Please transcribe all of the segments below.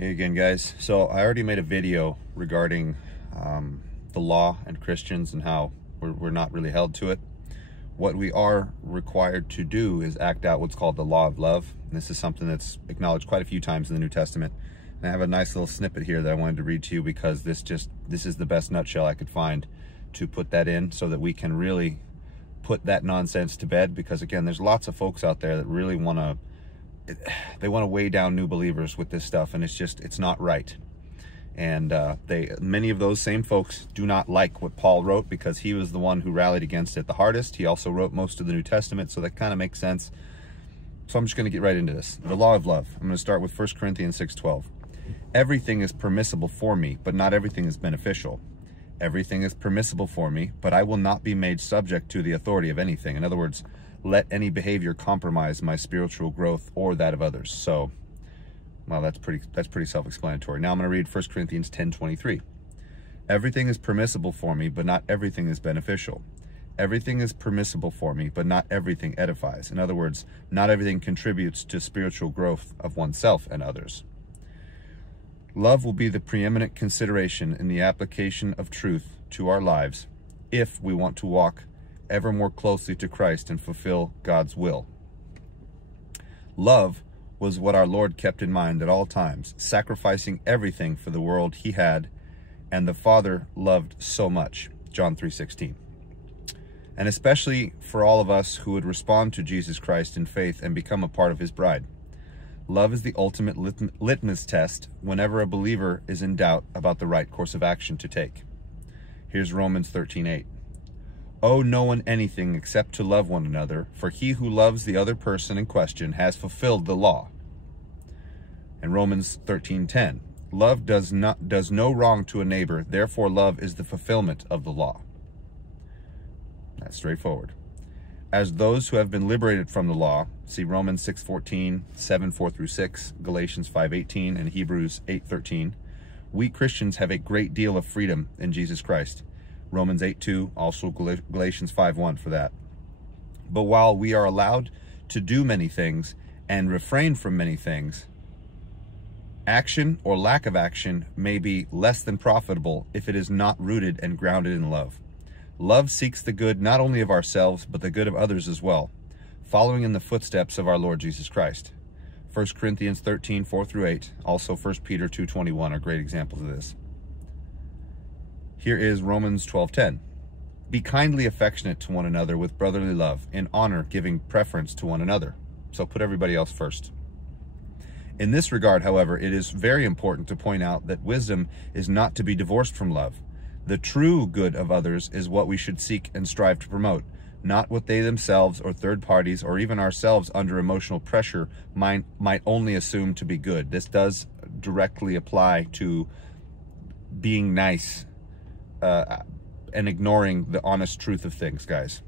Hey again, guys. So I already made a video regarding the law and Christians and how we're not really held to it. What we are required to do is act out what's called the law of love. And this is something that's acknowledged quite a few times in the New Testament. And I have a nice little snippet here that I wanted to read to you because this is the best nutshell I could find to put that in so that we can really put that nonsense to bed. Because again, there's lots of folks out there that really want to weigh down new believers with this stuff, and it's not right. And many of those same folks do not like what Paul wrote because he was the one who rallied against it the hardest. He also wrote most of the New Testament, so that kind of makes sense. So I'm just going to get right into this. The law of love. I'm going to start with 1 Corinthians 6:12. Everything is permissible for me, but not everything is beneficial. Everything is permissible for me, but I will not be made subject to the authority of anything. In other words, let any behavior compromise my spiritual growth or that of others. So, well, that's pretty self-explanatory. Now I'm going to read 1 Corinthians 10:23. Everything is permissible for me, but not everything is beneficial. Everything is permissible for me, but not everything edifies. In other words, not everything contributes to spiritual growth of oneself and others. Love will be the preeminent consideration in the application of truth to our lives if we want to walk ever more closely to Christ and fulfill God's will. Love was what our Lord kept in mind at all times, sacrificing everything for the world he had and the Father loved so much. John 3:16. And especially for all of us who would respond to Jesus Christ in faith and become a part of his bride. Love is the ultimate litmus test whenever a believer is in doubt about the right course of action to take. Here's Romans 13:8. Owe no one anything except to love one another, for he who loves the other person in question has fulfilled the law. And Romans 13:10. Love does no wrong to a neighbor, therefore love is the fulfillment of the law. That's straightforward. As those who have been liberated from the law, see Romans 6:14, 7:4-6, Galatians 5:18, and Hebrews 8:13, we Christians have a great deal of freedom in Jesus Christ. Romans 8:2, also Galatians 5:1 for that. But while we are allowed to do many things and refrain from many things, action or lack of action may be less than profitable if it is not rooted and grounded in love. Love seeks the good not only of ourselves, but the good of others as well, following in the footsteps of our Lord Jesus Christ. 1 Corinthians 13:4-8, also 1 Peter 2:21 are great examples of this. Here is Romans 12:10. Be kindly affectionate to one another with brotherly love, in honor giving preference to one another. So put everybody else first. In this regard, however, it is very important to point out that wisdom is not to be divorced from love. The true good of others is what we should seek and strive to promote, not what they themselves or third parties or even ourselves under emotional pressure might only assume to be good. This does directly apply to being nice and ignoring the honest truth of things, guys.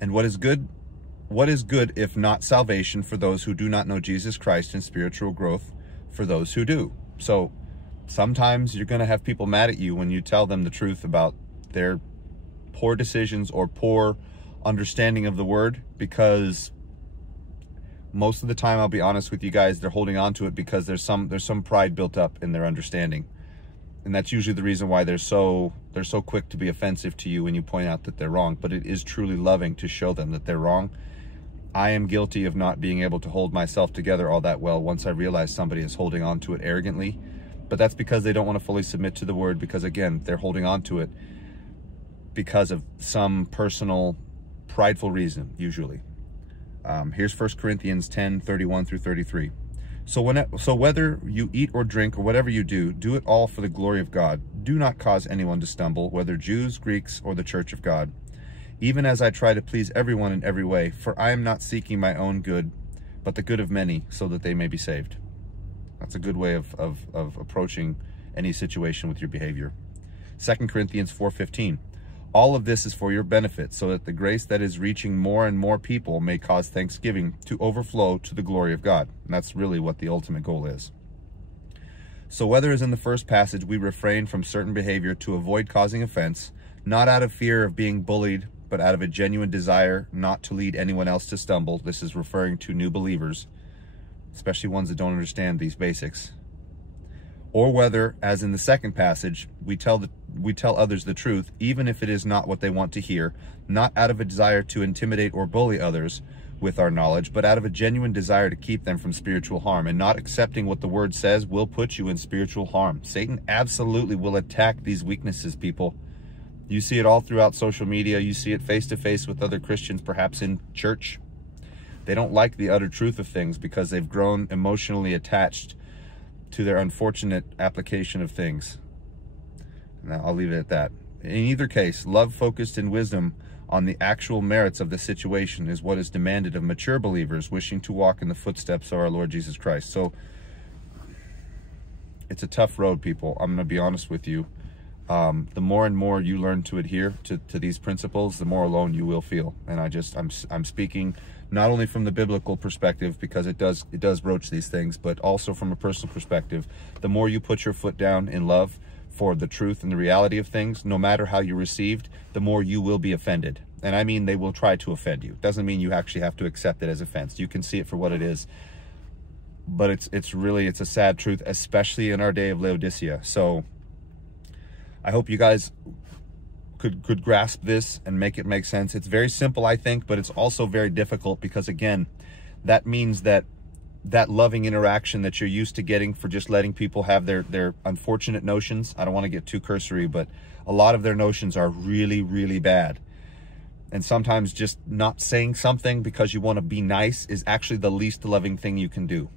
And what is good if not salvation for those who do not know Jesus Christ and spiritual growth for those who do? So sometimes you're going to have people mad at you when you tell them the truth about their poor decisions or poor understanding of the word, because most of the time, I'll be honest with you guys, they're holding on to it because there's some pride built up in their understanding. And that's usually the reason why they're so quick to be offensive to you when you point out that they're wrong. But it is truly loving to show them that they're wrong. I am guilty of not being able to hold myself together all that well once I realize somebody is holding on to it arrogantly. But that's because they don't want to fully submit to the word, because again, they're holding on to it because of some personal prideful reason, usually. Here's 1 Corinthians 10:31-33. So whether you eat or drink or whatever you do, do it all for the glory of God. Do not cause anyone to stumble, whether Jews, Greeks, or the church of God. Even as I try to please everyone in every way, for I am not seeking my own good, but the good of many, so that they may be saved. That's a good way of approaching any situation with your behavior. 2 Corinthians 4:15. All of this is for your benefit, so that the grace that is reaching more and more people may cause thanksgiving to overflow to the glory of God. And that's really what the ultimate goal is. So whether, as in the first passage, we refrain from certain behavior to avoid causing offense, not out of fear of being bullied, but out of a genuine desire not to lead anyone else to stumble. This is referring to new believers. especially ones that don't understand these basics. Or whether, as in the second passage, we tell others the truth, even if it is not what they want to hear, not out of a desire to intimidate or bully others with our knowledge, but out of a genuine desire to keep them from spiritual harm. And not accepting what the word says will put you in spiritual harm. Satan absolutely will attack these weaknesses, people. You see it all throughout social media. You see it face to face with other Christians, perhaps in church. They don't like the utter truth of things because they've grown emotionally attached to their unfortunate application of things. Now, I'll leave it at that. In either case, love focused in wisdom on the actual merits of the situation is what is demanded of mature believers wishing to walk in the footsteps of our Lord Jesus Christ. So, it's a tough road, people. I'm going to be honest with you. The more and more you learn to adhere to these principles, the more alone you will feel. And I'm speaking not only from the biblical perspective, because it does broach these things, but also from a personal perspective. The more you put your foot down in love for the truth and the reality of things, no matter how you're received, the more you will be offended. And I mean, they will try to offend you. It doesn't mean you actually have to accept it as offense. You can see it for what it is. But it's a sad truth, especially in our day of Laodicea. So I hope you guys could grasp this and make it make sense. It's very simple, I think, but it's also very difficult because, again, that means that loving interaction that you're used to getting for just letting people have their unfortunate notions. I don't want to get too cursory, but a lot of their notions are really, really bad. And sometimes just not saying something because you want to be nice is actually the least loving thing you can do.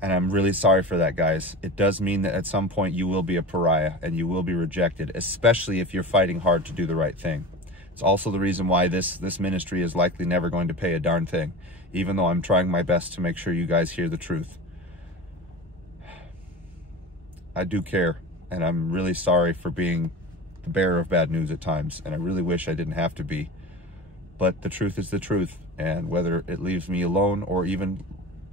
And I'm really sorry for that, guys. It does mean that at some point you will be a pariah and you will be rejected, especially if you're fighting hard to do the right thing. It's also the reason why this ministry is likely never going to pay a darn thing, even though I'm trying my best to make sure you guys hear the truth. I do care, and I'm really sorry for being the bearer of bad news at times, and I really wish I didn't have to be. But the truth is the truth, and whether it leaves me alone or even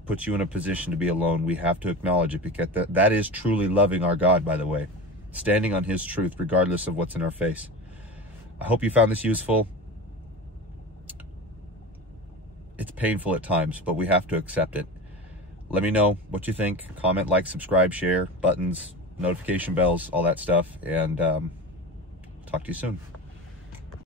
puts you in a position to be alone, we have to acknowledge it, because that is truly loving our God, by the way. Standing on his truth regardless of what's in our face. I hope you found this useful. It's painful at times, but we have to accept it. Let me know what you think. Comment, like, subscribe, share, buttons, notification bells, all that stuff, and talk to you soon.